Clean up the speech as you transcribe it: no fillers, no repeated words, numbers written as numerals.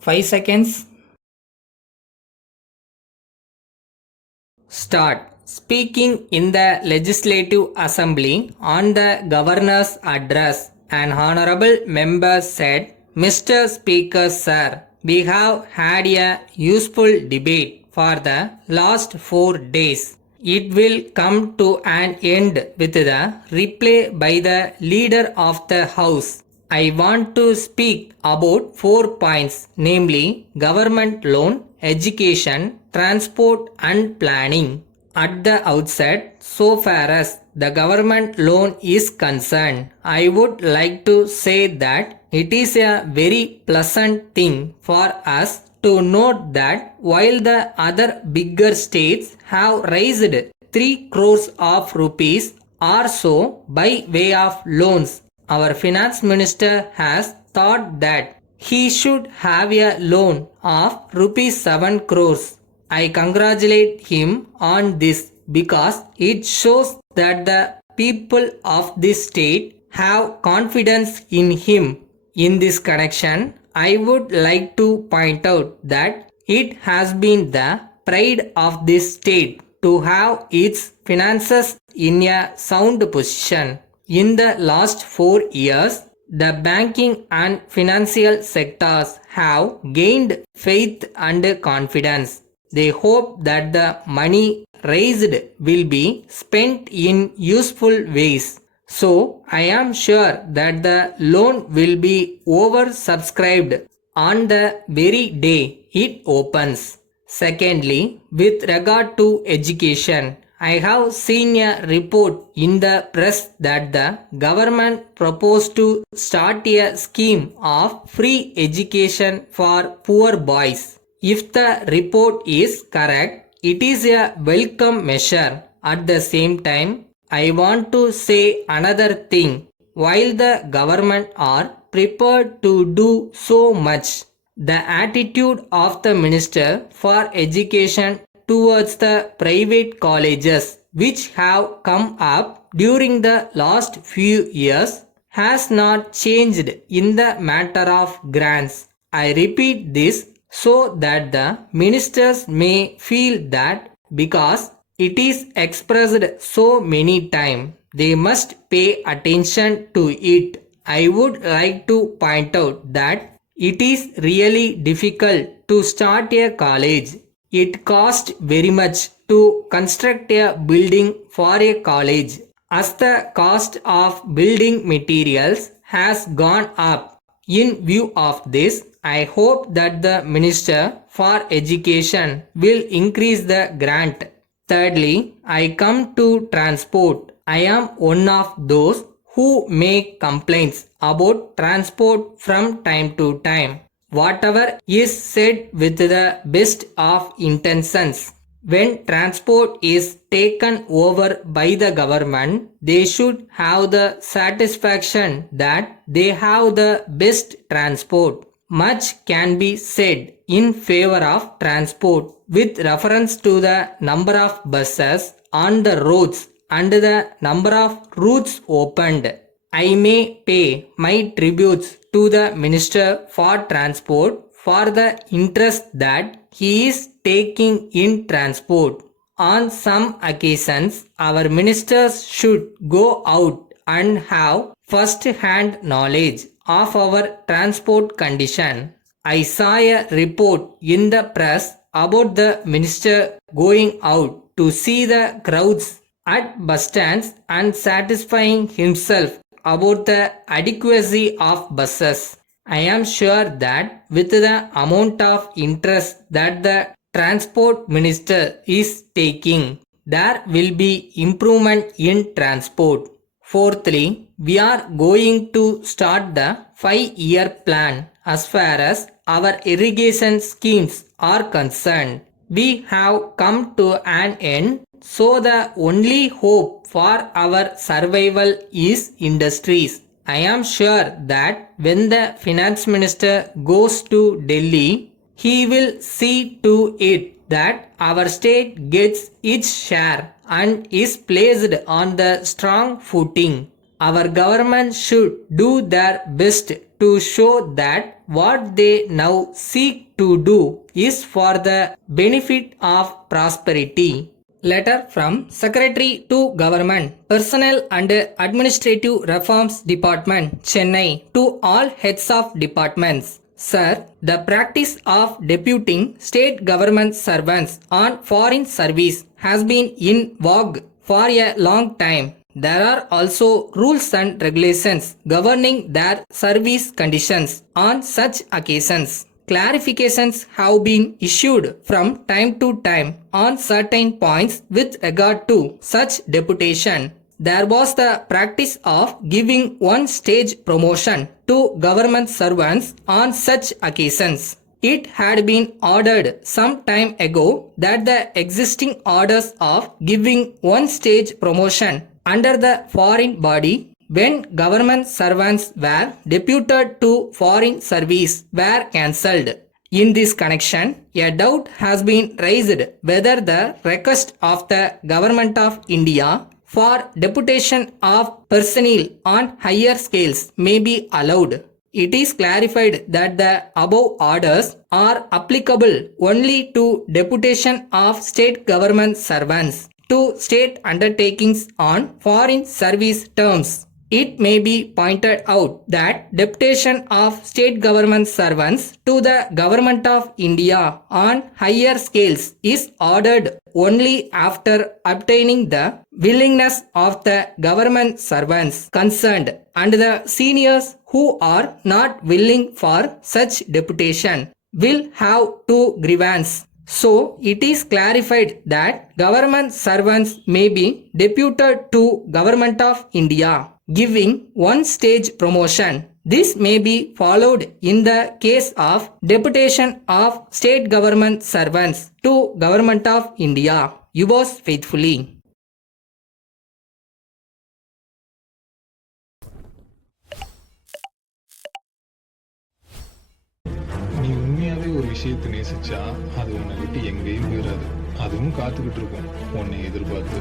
5 seconds. Start. Speaking in the Legislative Assembly on the Governor's address, an honorable member said, Mr. Speaker, sir, we have had a useful debate for the last 4 days. It will come to an end with the reply by the Leader of the House. I want to speak about 4 points, namely government loan, education, transport and planning. At the outset, so far as the government loan is concerned, I would like to say that it is a very pleasant thing for us to note that while the other bigger states have raised 3 crores of rupees or so by way of loans, our finance minister has thought that he should have a loan of rupees 7 crores. I congratulate him on this because it shows that the people of this state have confidence in him. In this connection, I would like to point out that it has been the pride of this state to have its finances in a sound position. In the last 4 years, the banking and financial sectors have gained faith and confidence. They hope that the money raised will be spent in useful ways. So, I am sure that the loan will be oversubscribed on the very day it opens. Secondly, with regard to education, I have seen a report in the press that the government proposed to start a scheme of free education for poor boys. If the report is correct, it is a welcome measure. At the same time, I want to say another thing. While the government are prepared to do so much, the attitude of the Minister for Education towards the private colleges which have come up during the last few years has not changed in the matter of grants. I repeat this so that the ministers may feel that because it is expressed so many times, they must pay attention to it. I would like to point out that it is really difficult to start a college. It costs very much to construct a building for a college. As the cost of building materials has gone up, in view of this, I hope that the Minister for Education will increase the grant. Thirdly, I come to transport. I am one of those who make complaints about transport from time to time. Whatever is said with the best of intentions. When transport is taken over by the government, they should have the satisfaction that they have the best transport. Much can be said in favor of transport with reference to the number of buses on the roads and the number of routes opened. I may pay my tributes to the Minister for Transport for the interest that he is taking in transport. On some occasions, our ministers should go out and have first-hand knowledge of our transport condition. I saw a report in the press about the minister going out to see the crowds at bus stands and satisfying himself about the adequacy of buses. I am sure that with the amount of interest that the transport minister is taking, there will be improvement in transport. Fourthly, we are going to start the 5-year plan as far as our irrigation schemes are concerned. We have come to an end, so the only hope for our survival is industries. I am sure that when the finance minister goes to Delhi, he will see to it that our state gets its share and is placed on the strong footing. our government should do their best to show that what they now seek to do is for the benefit of prosperity. Letter from Secretary to Government, Personnel and Administrative Reforms Department, Chennai, to all heads of departments. Sir, the practice of deputing state government servants on foreign service has been in vogue for a long time. There are also rules and regulations governing their service conditions on such occasions. Clarifications have been issued from time to time on certain points with regard to such deputation. There was the practice of giving one stage promotion to government servants on such occasions. It had been ordered some time ago that the existing orders of giving one stage promotion under the foreign body when government servants were deputed to foreign service were cancelled. In this connection, a doubt has been raised whether the request of the Government of India for deputation of personnel on higher scales may be allowed. It is clarified that the above orders are applicable only to deputation of state government servants to state undertakings on foreign service terms. It may be pointed out that deputation of state government servants to the Government of India on higher scales is ordered only after obtaining the willingness of the government servants concerned and the seniors who are not willing for such deputation will have to grievance. So, it is clarified that government servants may be deputed to Government of India, giving one stage promotion. This may be followed in the case of deputation of state government servants to Government of India. Yours faithfully. நீ உண்மையாவே ஒரு விஷயத்தை நேசிச்சா அது உன்னை விட்டு எங்கேயும் போயிடாது. அதுவும் காத்துக்கிட்டு இருக்கும் உன்னை எதிர்பார்த்து.